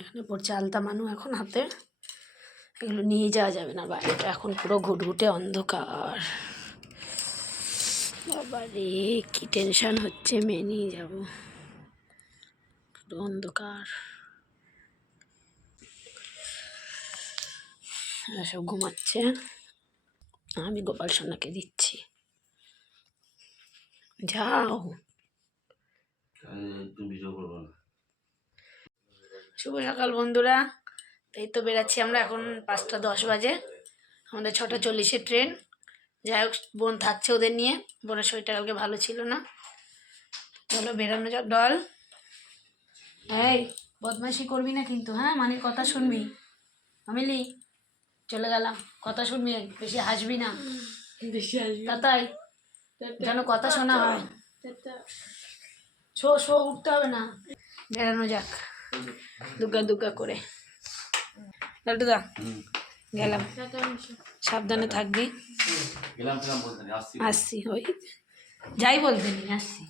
এখানে পড়ছে আলতা মানু এখন হাতে, এগুলো নিয়ে যাওয়া যাবে না, বাইরেটা এখন পুরো ঘুটঘুটে অন্ধকার। বাবা রে কি টেনশন হচ্ছে, মেয়ে নিয়ে যাবো, পুরো অন্ধকার। সব ঘুমাচ্ছে, আমি গোপাল সোনাকে দিচ্ছি। যাও, শুভ সকাল বন্ধুরা। এই তো বেরাচ্ছি আমরা, এখন 5টা 10 বাজে, আমাদের 6টা 40-এর ট্রেন। যাই হোক, বোন থাকছে ওদের নিয়ে, বোনের শরীরটা কালকে ভালো ছিল না। চলো বেরানো যাক। ডল, এই বদমাইশি করবি না কিন্তু, হ্যাঁ, মানে কথা শুনবি। আমিলি চলে গেলাম, কথা শুনবি, বেশি হাসবি না, তাই যেন কথা শোনা হয়। শো শো উঠতে হবে না, বেরানো যাক দুগ্গা দুগ্গা করে। লালটুদা গেলাম, সাবধানে থাকবি। আসছি, ওই যাই বলতে নি, আসছি।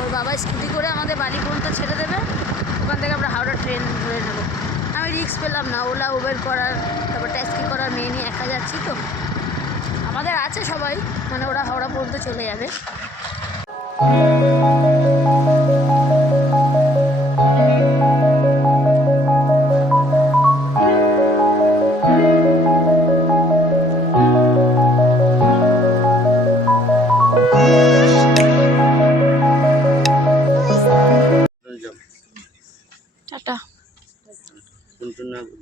ওর বাবা স্কুটি করে আমাদের বাড়ি পর্যন্ত ছেড়ে দেবে, ওখান থেকে আমরা হাওড়া ট্রেন ধরে নেবো। আমি রিস্ক পেলাম না, ওলা উবের করার, তারপর ট্যাক্সি করার, মেয়ে নিয়ে একা যাচ্ছি তো। আমাদের আছে সবাই, মানে ওরা হাওড়া পর্যন্ত চলে যাবে। টাটা।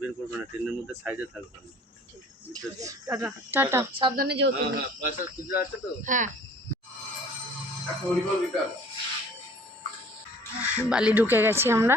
বের করবে না, ট্রেনের মধ্যে সাইডে থাকবে না। টাটা টাটা, সাবধানে যেও তুমি। হ্যাঁ, বালি ঢুকে গেছি আমরা।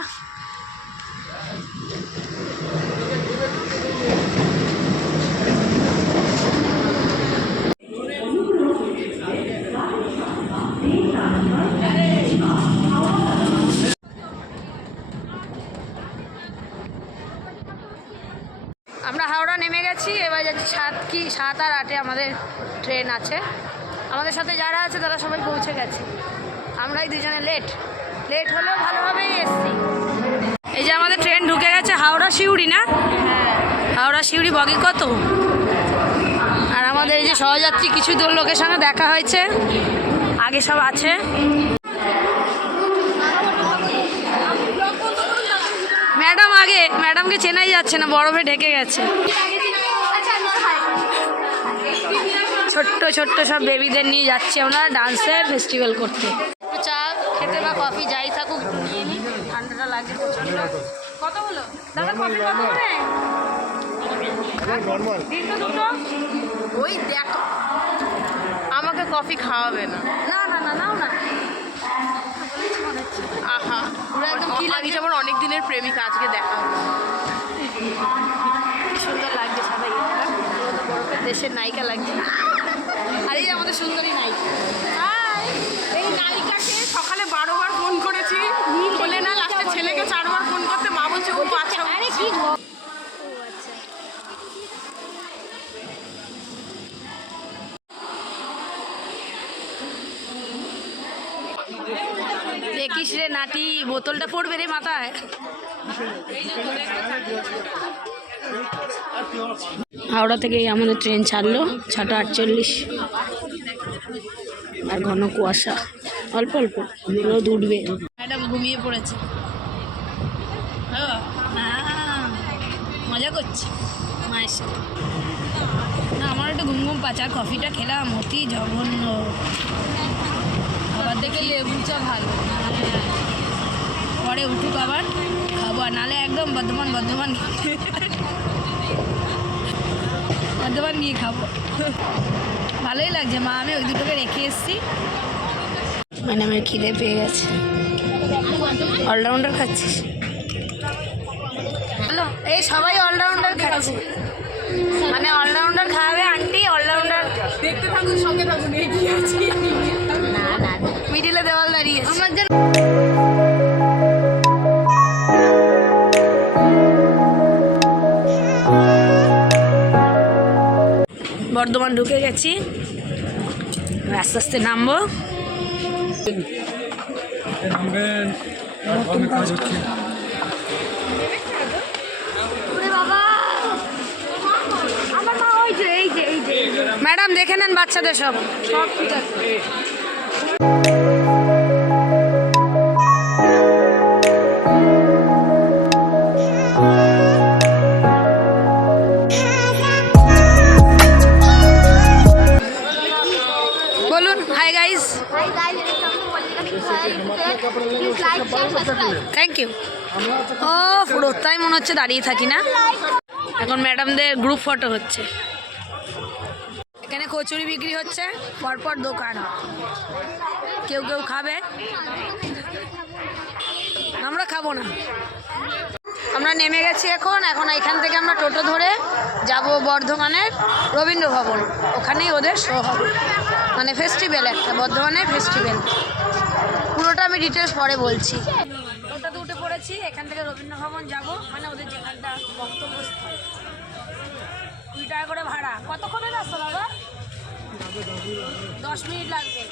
আমরা হাওড়া নেমে গেছি, এবার যাচ্ছি 7 আর 8-এ আমাদের ট্রেন আছে। আমাদের সাথে যারা আছে তারা সবাই পৌঁছে গেছে, আমরাই দুজনে লেট হলেও ভালোভাবেই এসছি। এই যে আমাদের ট্রেন ঢুকে গেছে হাওড়া শিউড়ি, না হাওড়া শিউড়ি বগি কত। আর আমাদের এই যে সহযাত্রী কিছু লোকের সঙ্গে দেখা হয়েছে, আগে সব আছে। ম্যাডাম আগে, ম্যাডামকে চেনাই যাচ্ছে না, বরফে ঢেকে গেছে। ছোট্ট ছোট্ট সব বেবিদের নিয়ে যাচ্ছি আমরা ডান্সের ফেস্টিভ্যাল করতে। চা খেতে বা কফি যাই থাকুক নিয়ে নিই, ঠান্ডাটা লাগে প্রচন্ড। কত হলো দাদা কফি? কত করে? ওই দেখো, আমাকে কফি খাওয়াবে না? না না না, নাও না। আহা, পুরো একদম কি লাগে, যেমন অনেক দিনের প্রেমিকা, আজকে দেখা হবে। কি সুন্দর লাগছে সবাই, বরফের দেশের নায়িকা লাগছে। আর এই আমাদের সুন্দরী নায়িকা। এই নায়িকাকে সকালে 12 বার ফোন করেছি, বলে না, লাস্টে ছেলেকে 4 বার ফোন করতে, মা বলছে ও আচ্ছা। আরে কি দেখিস রে নাটি, বোতলটা পড়বে রে মাথায়। হাওড়া থেকে আমাদের ট্রেন ছাড়লো 6:48, আর ঘন কুয়াশা, অল্প অল্প রোদ উঠবে। ম্যাডাম ঘুমিয়ে পড়েছে, মজা করছি মায়ের সাথে। না, আমার একটু ঘুম ঘুম পাচ্ছে, আর কফিটা খেলাম অতি জঘন্য। আবার দেখে লেবু চা ভালো, পরে উঠুক আবার খাবো, আর নাহলে একদম বর্ধমান নিয়ে খাবো। ভালোই লাগছে মা, আমি ওই দুটোকে রেখে এসেছি। মানে আমার খিদে পেয়ে গেছে। অলরাউন্ডার খাচ্ছিস? হ্যালো, এই সবাই অলরাউন্ডার খাচ্ছে, মানে অলরাউন্ডার খাওয়াবে আন্টি, অলরাউন্ডার। দেখতে থাকুন, সঙ্গে থাকুন, এগিয়ে আছি। না না, মিডিলে দেওয়াল দাঁড়িয়ে আমার জন্য। বর্ধমান ঢুকে গেছি, আস্তে আস্তে নামবো। নামবেন, প্ল্যাটফর্মে কাজ হচ্ছে। ম্যাডাম দেখে নেন বাচ্চাদের সব ঠিক আছে। বলুন হাই গাইস। Thank you. ও পুরো তাই মনে হচ্ছে দাঁড়িয়ে থাকি না। এখন ম্যাডামদের গ্রুপ ফটো হচ্ছে। এখানে কচুরি বিক্রি হচ্ছে, পরপর দোকান। কেউ কেউ খাবে, আমরা খাবো না। আমরা নেমে গেছি এখন এখান থেকে আমরা টোটো ধরে যাব বর্ধমানের রবীন্দ্র ভবন। ওখানেই ওদের শো হবে, মানে ফেস্টিভ্যাল, একটা বর্ধমানের ফেস্টিভ্যাল। পুরোটা আমি ডিটেলস পরে বলছি। টোটোতে উঠে পড়েছি, এখান থেকে রবীন্দ্র ভবন যাব, মানে ওদের যেখানটা বক্তব্যস্থল। 2 টাকা করে ভাড়া। কতক্ষণের রাস্তা দাদা? 10 মিনিট লাগবে।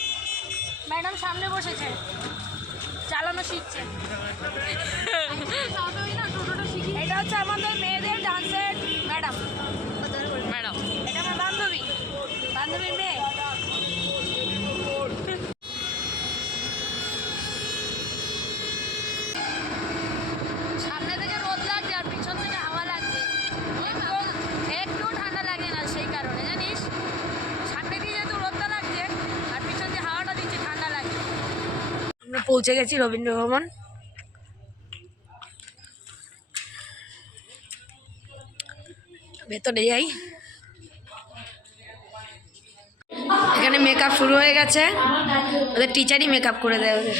ম্যাডাম সামনে বসেছে, চালানো শিখছে। এটা হচ্ছে আমাদের মেয়েদের ডান্সের ম্যাডাম। এটা আমার বান্ধবীর মেয়ে। সামনে থেকে রোদ লাগছে আর পিছন থেকে হাওয়া লাগছে, একটু ঠান্ডা লাগে না। সেই কারণে জানিস, সামনে দিয়ে যেহেতু রোদটা লাগছে আর পিছন দিয়ে হাওয়াটা দিচ্ছে, ঠান্ডা লাগছে। আমরা পৌঁছে গেছি রবীন্দ্র ভবন। ভেতরে যাই। এখানে মেকআপ শুরু হয়ে গেছে, ওদের টিচারই মেকআপ করে দেয় ওদের।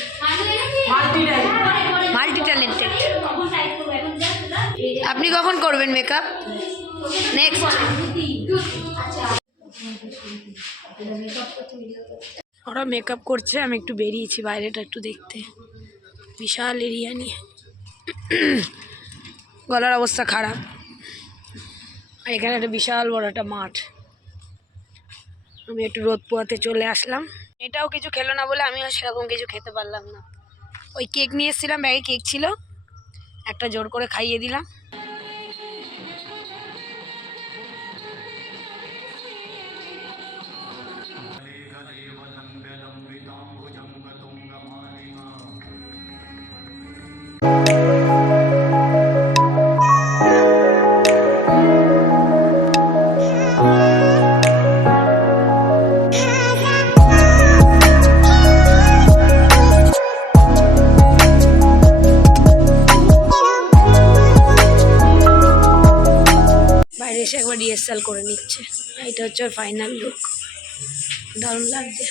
Multi talented. আপনি কখন করবেন মেকআপ? নেক্সট। ওরা মেকআপ করছে, আমি একটু বেরিয়েছি বাইরেটা একটু দেখতে। বিশাল এরিয়া নিয়ে, গলার অবস্থা খারাপ। আর এখানে একটা বিশাল বড় একটা মাঠ। আমি একটু রোদ পোয়াতে চলে আসলাম। এটাও কিছু খেলো না বলে আমিও সেরকম কিছু খেতে পারলাম না। ওই কেক নিয়ে এসেছিলাম, ব্যাগে কেক ছিল, একটা জোর করে খাইয়ে দিলাম। এসে একবার রিহার্সাল করে নিচ্ছে। এটা হচ্ছে ওর ফাইনাল লুক। দারুণ লাগছে।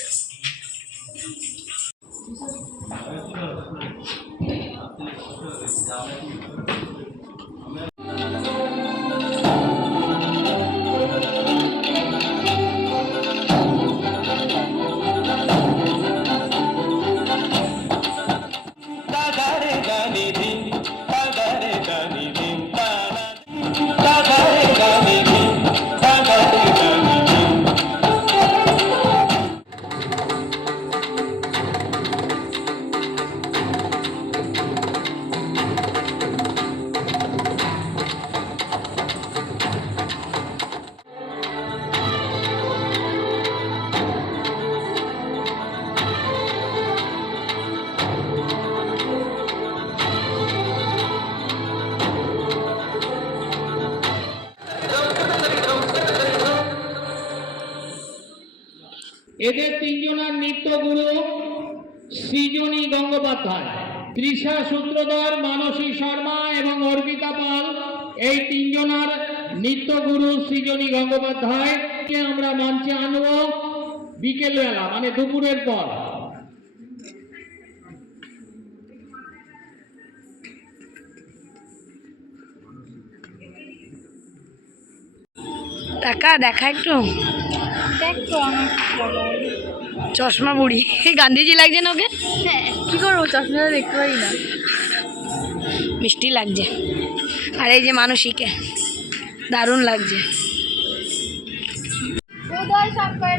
এদের তিনজনের নৃত্যগুরু সৃজনী গঙ্গোপাধ্যায়, তৃষা সূত্রধর, মানসী শর্মা এবং অর্পিতা পাল। এই তিনজনের নৃত্যগুরু সৃজনী গঙ্গোপাধ্যায়কে আমরা মঞ্চে আনব বিকেলবেলা, মানে দুপুরের পর। টাকা দেখা একটু চশমা বুড়ি গান্ধীজি লাগছে না ওকে? কি করবো, চশমাটা দেখতে পারি না। মিষ্টি লাগছে। আর এই যে মানসীকে দারুণ লাগছে। উদয় শঙ্কর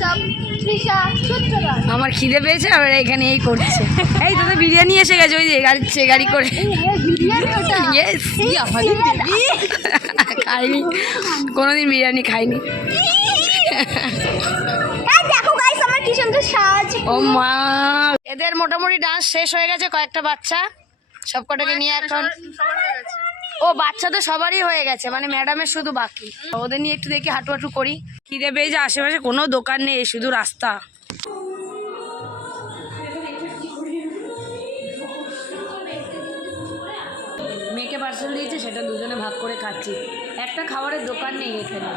সব তৃষা সূত্রধর। আমার খিদে পেয়েছে আর ওরা এখানে এই করছে। এই তোদের বিরিয়ানি এসে গেছে ওই যে গাড়ি করে। Yes. খাইনি কোনোদিন বিরিয়ানি খাইনি। দেখো গাইস আমার কি সুন্দর সাজ। ও মা, এদের মোটামুটি ডান্স শেষ হয়ে গেছে, কয়েকটা বাচ্চা সব কটাকে নিয়ে এখন। ও বাচ্চা তো সবারই হয়ে গেছে, মানে ম্যাডামের শুধু বাকি। ওদের নিয়ে একটু দেখি হাঁটু করি। খিদে পেয়েছে, আশেপাশে কোনো দোকান নেই, শুধু রাস্তা। মেয়েকে পার্সেল দিয়েছে, সেটা দুজনে ভাগ করে খাচ্ছি। একটা খাবারের দোকান নেই এখানে।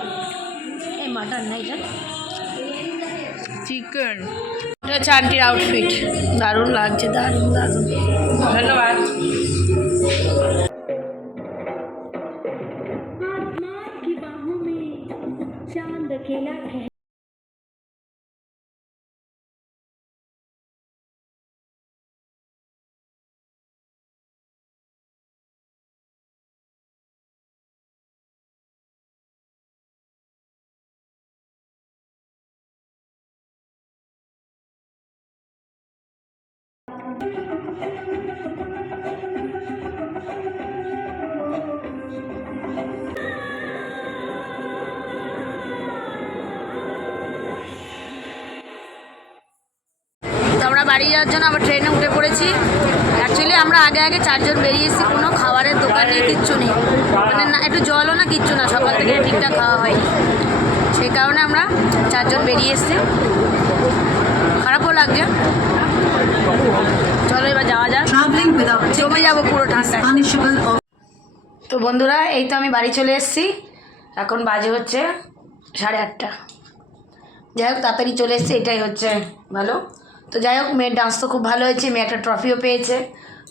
এই মাটন না, এটা চিকেন। এটা হচ্ছে আন্টির আউটফিট, দারুণ লাগছে, দারুণ দারুণ। ধন্যবাদ। তো আমরা বাড়ি যাওয়ার জন্য আবার ট্রেনে উঠে পড়েছি। অ্যাকচুয়ালি আমরা আগে 4 জন বেরিয়েছি, কোনো খাবারের দোকান নেই, কিচ্ছু নেই, মানে না একটু জলও না, কিচ্ছু না, সকাল থেকে ঠিকঠাক খাওয়া হয়নি। সেই কারণে আমরা 4 জন বেরিয়ে এসেছি। খারাপও লাগছে। চলো এবার যাওয়া যাক, জমে যাবো পুরো ঠান্ডায়। তো বন্ধুরা, এই তো আমি বাড়ি চলে এসেছি। এখন বাজে হচ্ছে 8:30। যাই হোক তাড়াতাড়ি চলে এসেছি, এটাই হচ্ছে ভালো। তো যাই হোক, মেয়ের ডান্স তো খুব ভালো হয়েছে, মেয়ে একটা ট্রফিও পেয়েছে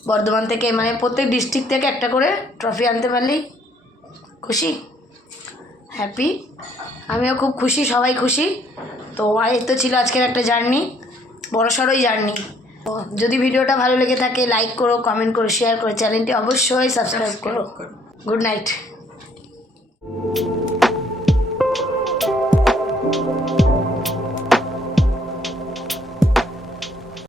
বর্ধমান থেকে, মানে প্রত্যেক ডিস্ট্রিক্ট থেকে একটা করে ট্রফি আনতে পারলেই খুশি, হ্যাপি। আমিও খুব খুশি, সবাই খুশি। তো এই তো ছিল আজকের একটা জার্নি, বড়সড়ই জার্নি। যদি ভিডিওটা ভালো লেগে থাকে লাইক করো, কমেন্ট করো, শেয়ার করো, চ্যানেলটি অবশ্যই সাবস্ক্রাইব করো। Good night.